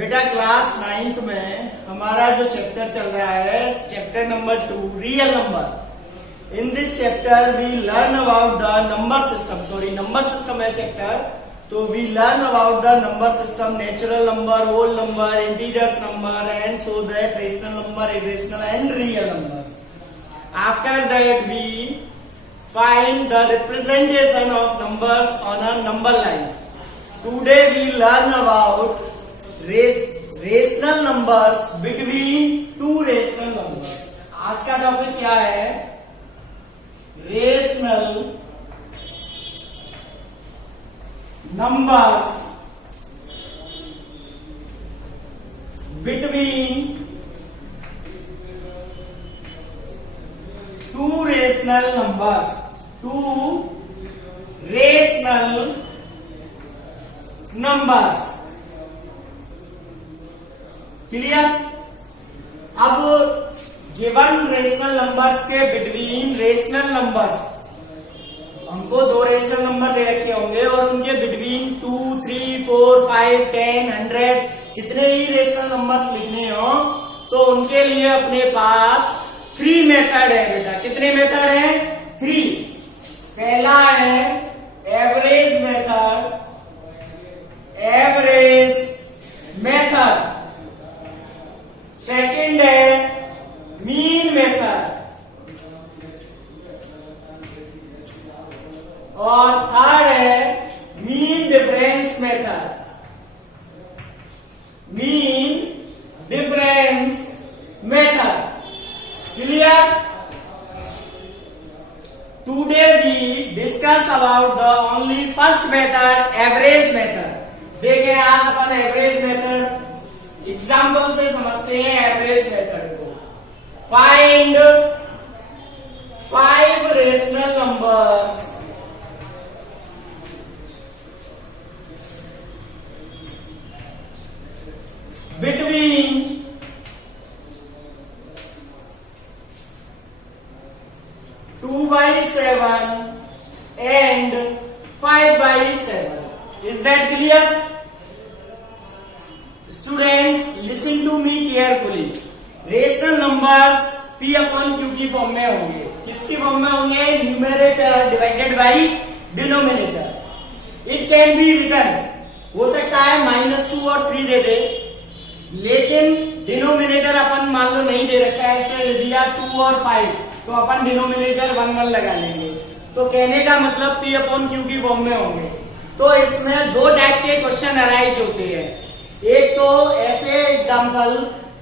बेटा class 9th में हमारा जो चैप्टर चल रहा है chapter number 2 real number. In this chapter we learn about the number system है चैप्टर। तो we learn about the number system, natural number, whole number, integers number and so that rational number, irrational and real numbers. After that we find the representation of numbers on a number line. Today we learn about rational numbers between two rational numbers. आज का topic क्या है? Rational numbers between two rational numbers. Clear? अब given rational numbers के between rational numbers, हमको दो rational number दे रखे होंगे और उनके बिटवीन 2, 3, 4, 5, 10, 100 कितने ही रेशनल नंबर्स लिखने हो तो उनके लिए अपने पास 3 मेथड है बेटा। कितने मेथड है? 3। पहला है एवरेज मेथड, सेकंड है मीन मेथड और थर्ड है mean difference method. Clear? Today we discuss about the only first method, average method. देखें आज अपन एवरेज मेथड एग्जाम्पल से समझते हैं। एवरेज मेथड को find 5 rational numbers between 2/7 and 5/7. Is that clear? Students, listen to me carefully. Rational numbers P upon Q की form में होंगे। किसकी फॉर्म में होंगे? Numerator divided by denominator. It can be written, हो सकता है -2 और 3 दे दे, लेकिन डिनोमिनेटर अपन मान लो नहीं दे रखा है, ऐसे दिया 2 और 5 तो अपन डिनोमिनेटर 1 लगा लेंगे। तो कहने का मतलब P अपॉन Q की फॉर्म में होंगे। तो इसमें 2 टाइप के क्वेश्चन अराइज होते हैं। एक तो ऐसे एग्जाम्पल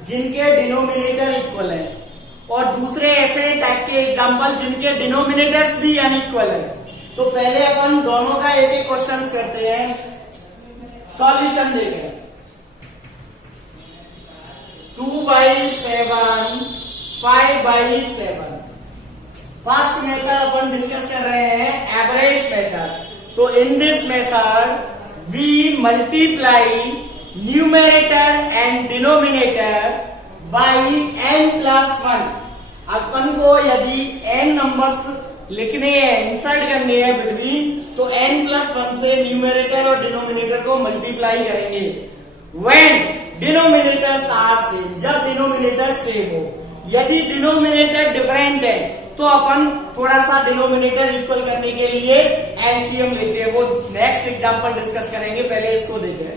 जिनके डिनोमिनेटर इक्वल है और दूसरे ऐसे टाइप के एग्जाम्पल जिनके डिनोमिनेटर्स भी अनइक्वल है। तो पहले अपन दोनों का एक एक क्वेश्चन करते हैं, सॉल्यूशन देखें। 2/7, 5/7। फर्स्ट मेथड अपन डिस्कस कर रहे हैं एवरेज मेथड। तो in this method we multiply numerator and denominator by n+1। अपन को यदि n नंबर्स लिखने हैं, इंसर्ट करने हैं बिटवीन, तो n+1 से न्यूमरेटर और डिनोमिनेटर को मल्टीप्लाई करेंगे। व्हेन डिनोमिनेटर्स आर सेम, जब डिनोमिनेटर सेम हो। यदि डिनोमिनेटर डिफरेंट है तो अपन थोड़ा सा डिनोमिनेटर इक्वल करने के लिए एलसीएम लेते हैं। वो नेक्स्ट एग्जांपल डिस्कस करेंगे, पहले इसको देखें।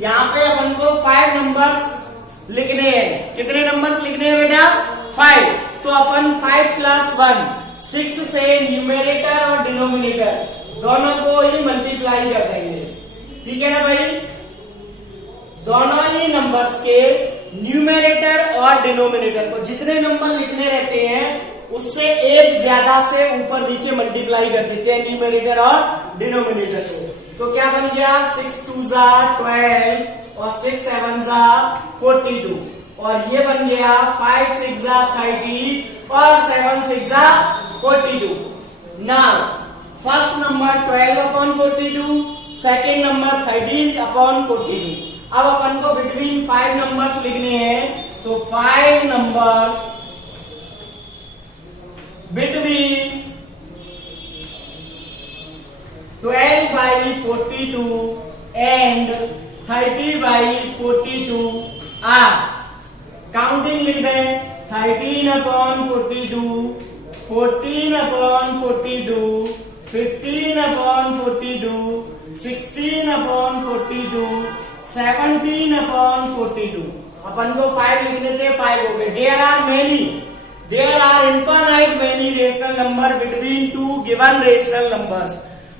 यहाँ पे अपन को 5 नंबर्स लिखने हैं। कितने नंबर्स लिखने हैं बेटा? 5। तो अपन 5+1 6 से न्यूमरेटर और डिनोमिनेटर दोनों को ही मल्टीप्लाई कर देंगे। ठीक है ना भाई? दोनों ही नंबर्स के न्यूमरेटर और डिनोमिनेटर को जितने नंबर लिखने रहते हैं उससे एक ज्यादा से ऊपर नीचे मल्टीप्लाई कर देते हैं न्यूमरेटर और डिनोमिनेटर को। तो क्या बन गया? 6 2 12 और 6 7 42 और ये बन गया 5 6 30 और 7 6 42। Now first number 12/42, second number 13/42। अब अपन को बिटवीन 5 नंबर्स लिखने हैं, तो 5 numbers between 12/42 and 30/42 r। Counting लिख दें 13/42, 14/42, 15/42, 16/42, 17/42। अपन को 5 लिखने थे, 5 हो गए। There are infinite many rational number between two given rational numbers।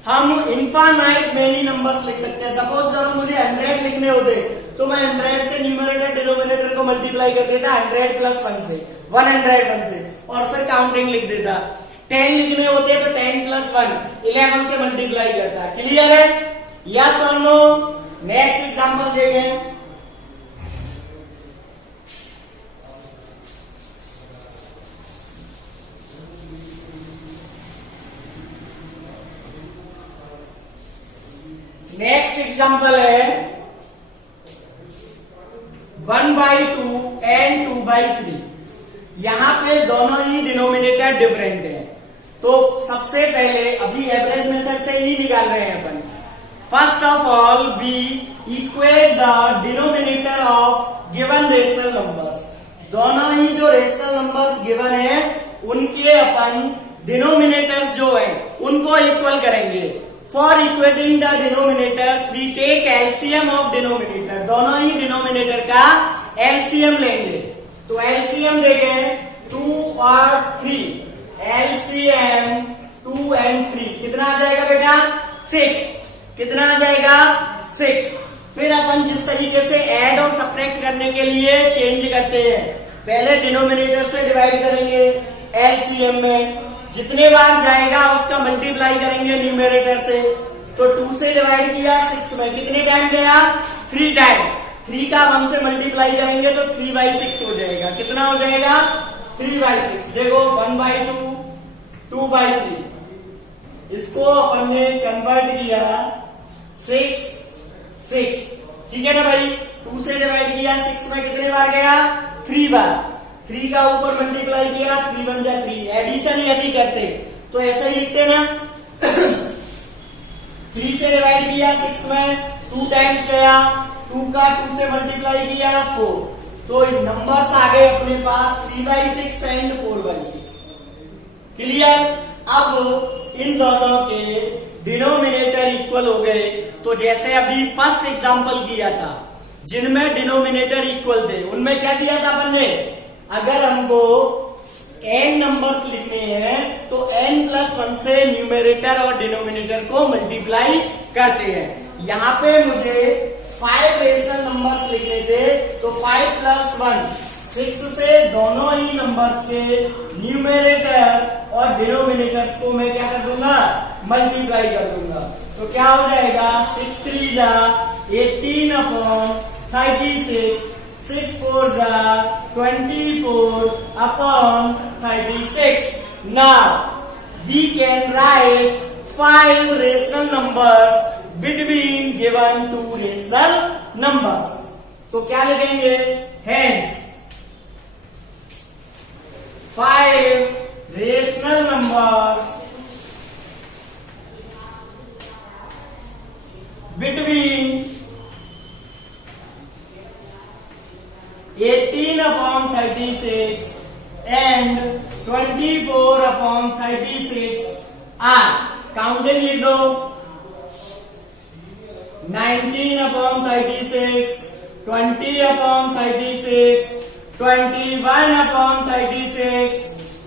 हम infinite many numbers लिख सकते हैं। सपोज करो मुझे 100 लिखने होते तो मैं 100 से न्यूमरेटर डिनोमिनेटर को मल्टीप्लाई कर देता 100 + 1 से 101 से, और फिर काउंटिंग लिख देता। 10 लिखने होते तो 10 + 1 11 से मल्टीप्लाई करता। क्लियर है? यस और नो? नेक्स्ट एग्जांपल देखें। नेक्स्ट एग्जांपल है 1/2 and 2/3। यहां पे दोनों ही डिनोमिनेटर डिफरेंट है। तो सबसे पहले अभी एवरेज मेथड से ही निकाल रहे हैं अपन। First of all we equate the denominator of given rational numbers. दोनों ही जो रेशनल नंबर्स गिवन है उनके अपन डिनोमिनेटर्स जो है उनको इक्वल करेंगे। For equating the denominators we take LCM of denominator. दोनों ही डिनोमिनेटर का एलसीएम लेंगे। तो एलसीएम देखें 2 और 3। एलसीएम 2 and 3 कितना आ जाएगा बेटा? 6। कितना आ जाएगा? 6। फिर अपन जिस तरीके से ऐड और सब्ट्रैक्ट करने के लिए चेंज करते हैं, पहले डिनोमिनेटर से डिवाइड करेंगे एलसीएम में, जितने बार जाएगा उसका मल्टीप्लाई करेंगे न्यूमरेटर से। तो 2 से डिवाइड किया 6 में, कितने टाइम गया? 3 टाइम। 3 का 1 से मल्टीप्लाई करेंगे तो 3/6 हो जाएगा। कितना हो जाएगा? 3/6। देखो 1/2, 2/3। इसको अपन ने कन्वर्ट किया 6, 6। ठीक है ना भाई? 2 से डिवाइड किया 6 में, कितने बार गया? 3 बार। 3 का ऊपर मल्टीप्लाई किया 3 × 3। एडिशन यदि करते तो ऐसा ही लिखते ना 3 से डिवाइड किया 6 में, 2 टाइम्स गया, 2 का 2 से मल्टीप्लाई किया 4। तो नंबर्स आ गए अपने पास 3/6 and 4/6। क्लियर? अब इन दोनों के डिनोमिनेटर इक्वल हो गए। तो जैसे अभी फर्स्ट एग्जांपल किया था जिनमें डिनोमिनेटर इक्वल थे, उनमें क्या किया था अपन ने? अगर हमको n नंबर्स लिखने हैं तो n + 1 से न्यूमरेटर और डिनोमिनेटर को मल्टीप्लाई करते हैं। यहाँ पे मुझे 5 रेशनल नंबर्स लिखने थे तो 5 + 1 6 से दोनों ही नंबर्स के न्यूमरेटर और डिनोमिनेटर्स को मैं क्या कर दूंगा? मल्टीप्लाई कर दूंगा। तो क्या हो जाएगा? 6 3 18/36, 6 4 24/36। Now we can write 5 rational numbers between given two rational numbers। तो क्या लिखेंगे? Hence 5 rational numbers between 18/36 and 24/36 are। Counting लिख दो 19/36, 20/36, 21/36,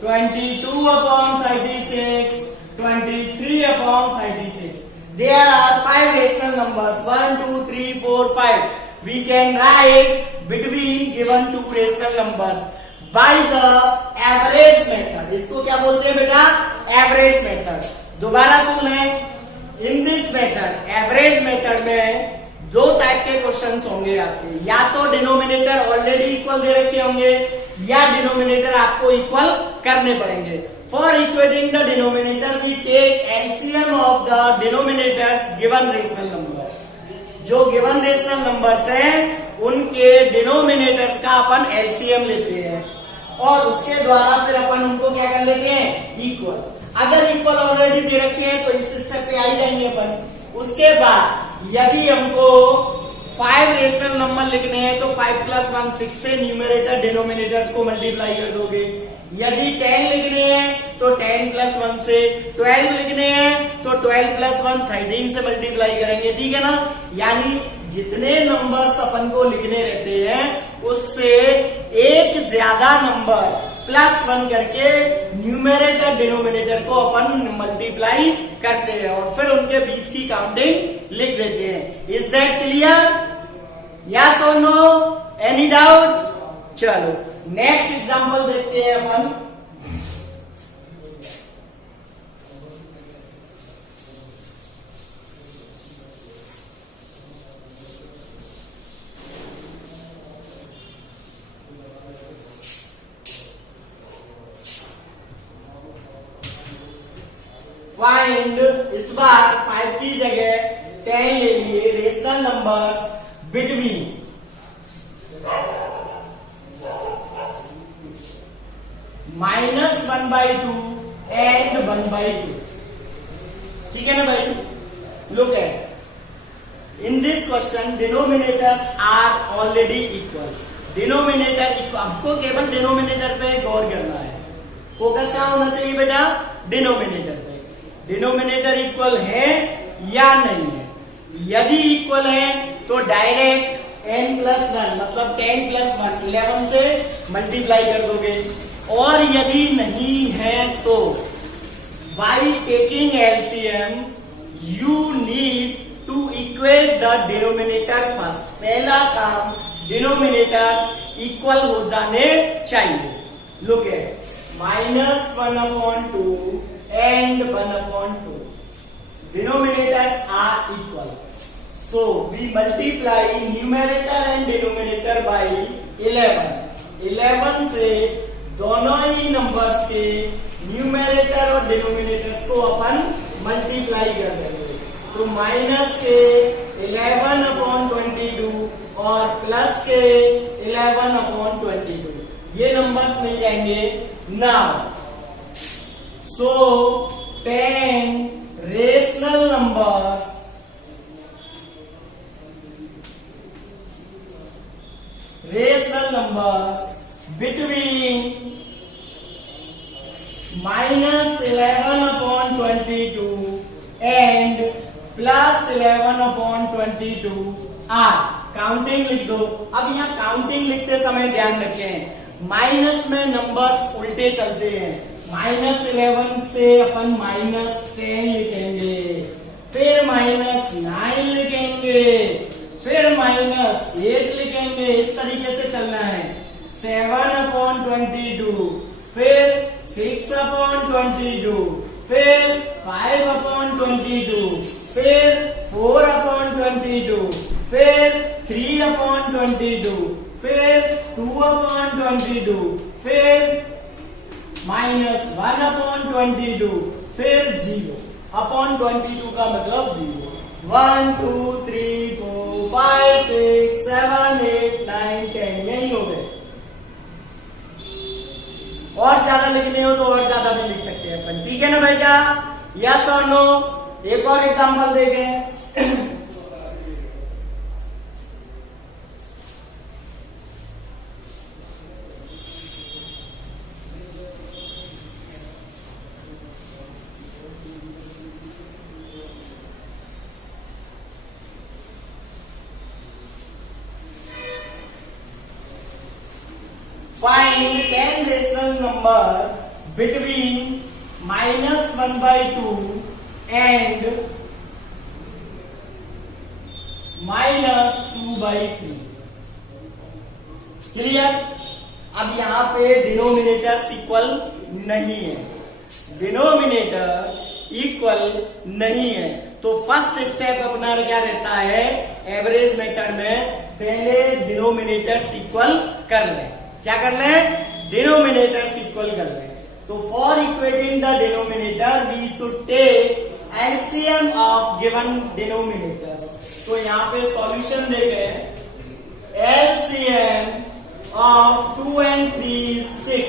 22/36, 23/36। There are 5 rational numbers 1 2 3 4 5। We can write between given two rational numbers by the average method। इसको क्या बोलते हैं बेटा? Average method. दोबारा सुन लें, इन दिस मेथड, एवरेज मेथड में 2 टाइप के क्वेश्चंस होंगे आपके। या तो डिनोमिनेटर ऑलरेडी इक्वल दे रखे होंगे या डिनोमिनेटर आपको इक्वल करने पड़ेंगे। For equating the denominator we take LCM of the denominators given rational numbers. जो गिवन रेशनल नंबर्स हैं उनके डिनोमिनेटर्स का अपन एलसीएम लेते हैं और उसके द्वारा फिर अपन उनको क्या कर लेते हैं? इक्वल। अगर इक्वल ऑलरेडी दे रखे हैं तो इस स्टेप पे आ ही जाएंगे अपन। उसके बाद यदि हमको 5 रेशनल नंबर लिखने हैं तो 5 + 1 6 से न्यूमरेटर डिनोमिनेटर्स को मल्टीप्लाई कर दोगे। यदि 10 लिखने हैं तो 10 + 1 से, 12 लिखने हैं तो 12 + 1 13 से मल्टीप्लाई करेंगे, ठीक है ना। यानी जितने नंबर्स अपन को लिखने रहते हैं उससे एक ज्यादा नंबर +1 करके न्यूमरेटर डिनोमिनेटर को अपन मल्टीप्लाई करते हैं और फिर उनके बीच की काउंटिंग लिख देते हैं। Is that clear? यस और नो? Any doubt? चलो नेक्स्ट एग्जांपल देखते हैं अपन। फाइंड, इस बार 5 की जगह 10 ले लिए, रेशनल नंबर्स बिटवीन -1/2 and 1/2, ठीक है ना भाई। Look at in this question denominators are already equal. Denominator, आपको केवल डिनोमिनेटर पे गौर करना है, फोकस कहां होना चाहिए बेटा? डिनोमिनेटर पे। डिनोमिनेटर इक्वल है या नहीं है? यदि इक्वल है तो डायरेक्ट n + 1 मतलब 10 + 1 11 से मल्टीप्लाई कर दोगे, और यदि नहीं है तो by taking LCM you need to equate the denominator first. पहला काम, डिनोमिनेटर्स इक्वल हो जाने चाहिए। Look at -1/2 and 1/2. Denominators are equal. So we multiply numerator and denominator by 11. 11 से दोनों ही नंबर्स के न्यूमरेटर और डिनोमिनेटर्स को अपन मल्टीप्लाई कर देंगे। तो माइनस के 11/22 और प्लस के 11/22 ये नंबर्स मिल जाएंगे। Now so 10 rational numbers between -11/22 and +11/22 are. Counting लिख दो। अब यहाँ काउंटिंग लिखते समय ध्यान रखें, माइनस में नंबर्स उल्टे चलते हैं। -11 से अपन -10 लिखेंगे, फिर -9 लिखेंगे, फिर -8 लिखेंगे, इस तरीके से चलना है। 7/22, फिर 6/22, फिर 5/22, फिर 4/22, फिर 3/22, फिर 2/22, फिर -1/22, फिर 0/22 का मतलब 0। 1 2 3 4 5 6 7 8 9 10 यही हो गए। और ज्यादा लिखने हो तो और ज्यादा भी लिख सकते हैं अपन, ठीक है ना भैया? यस और नो? एक और एग्जांपल देखें। Find 10 rational number between -1/2 and -2/3. Clear? अब यहाँ पे डिनोमिनेटर्स इक्वल नहीं है, डिनोमिनेटर इक्वल नहीं है, तो फर्स्ट स्टेप अपना क्या रहता है एवरेज मेथड में? पहले डिनोमिनेटर्स इक्वल कर ले। क्या कर ले? डिनोमिनेटर्स इक्वल कर ले। तो for equating the denominator we should take LCM of given denominators. तो यहाँ पे सॉल्यूशन देखे, एलसीएम ऑफ 2 and 3 6।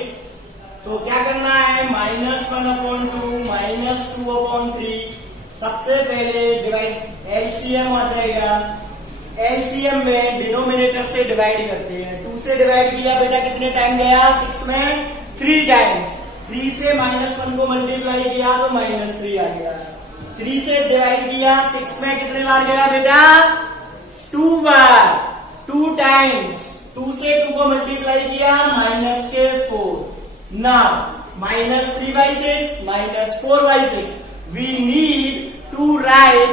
तो क्या करना है? -1/2 -2/3। सबसे पहले डिवाइड, एलसीएम आ जाएगा एलसीएम में डिनोमिनेटर से डिवाइड करते हैं। 2 से डिवाइड किया बेटा कितने टाइम गया, 6 में 3 टाइम्स। 3 से -1 को मल्टीप्लाई किया तो -3 आ गया। 3 से डिवाइड किया 6 में कितने बार गया बेटा, 2 बार, 2 टाइम्स। 2 से 2 को मल्टीप्लाई किया -4। ना -3/6 -4/6 we need to write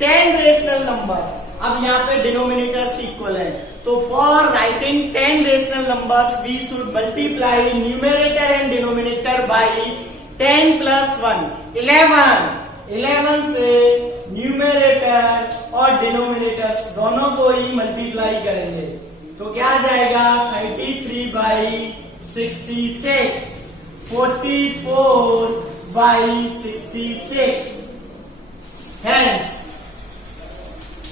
10 rational numbers. अब यहाँ पे डिनोमिनेटर्स इक्वल है, तो for writing 10 rational numbers we should multiply numerator and denominator by 10 + 1 11 से न्यूमरेटर और डिनोमिनेटर्स दोनों को ही मल्टीप्लाई करेंगे तो क्या आ जाएगा, 33/66, 44/66। Hence,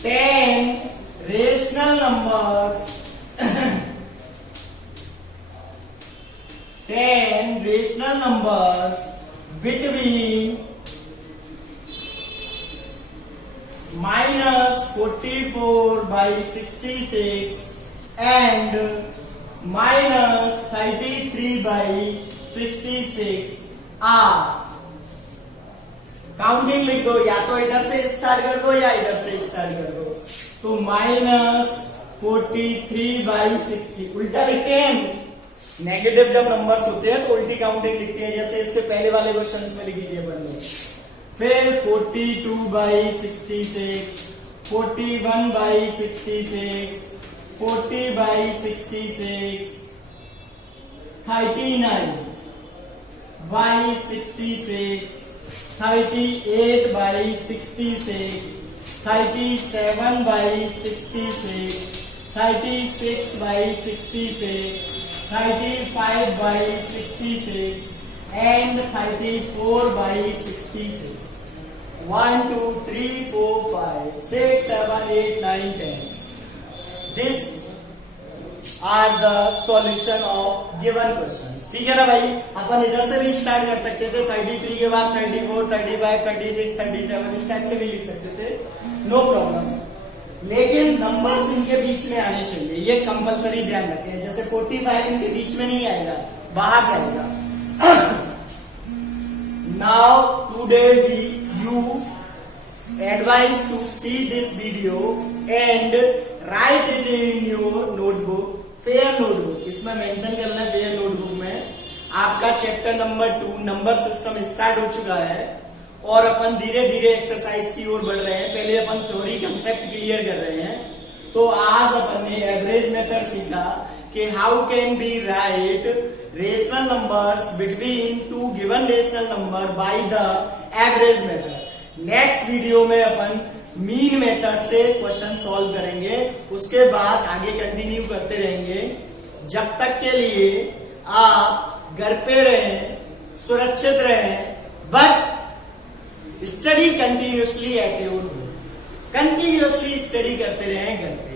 10 rational numbers 10 rational numbers between -44/66 and -33/66 are, counting लिख दो, या तो इधर से स्टार्ट कर दो या इधर से स्टार्ट कर दो। तो -43/60 उल्टा लिखते हैं, नेगेटिव जब नंबर्स होते हैं तो उल्टी काउंटिंग लिखते हैं, जैसे इससे पहले वाले क्वेश्चंस में लिखी थी अपन ने। फिर 42/66, 41/66, 40/66, 39/66, 38/66, 37/66, 36/66, 35/66 and 34/66. 1 2 3 4 5 6 7 8 9 10. This are the solution of given questions. ठीक है ना भाई, अपन इधर से भी स्टार्ट कर सकते थे, 33 के बाद 34, 35, 36, 37 इस टाइप से भी लिख सकते थे, नो प्रॉब्लम। लेकिन नंबर्स इनके बीच में आने चाहिए, ये कंपलसरी ध्यान रखें। जैसे 45 इनके बीच में नहीं आएगा, बाहर जाएगा। Now today you advise to see this video and write it in your notebook, fair notebook. इसमें मेंशन करना है फेयर नोटबुक में आपका chapter number 2 number system start हो चुका है और अपन धीरे धीरे एक्सरसाइज की ओर बढ़ रहे हैं। पहले अपन थ्योरी कंसेप्ट क्लियर कर रहे हैं। तो आज अपन ने एवरेज मेथड सीखा कि how can be right rational numbers between 2 given rational number by the average method. Next video में अपन मीन मेथड से क्वेश्चन सॉल्व करेंगे, उसके बाद आगे कंटिन्यू करते रहेंगे। जब तक के लिए आप घर पे रहें, सुरक्षित रहें, but study continuously at your home. Continuously study करते रहें घर पे।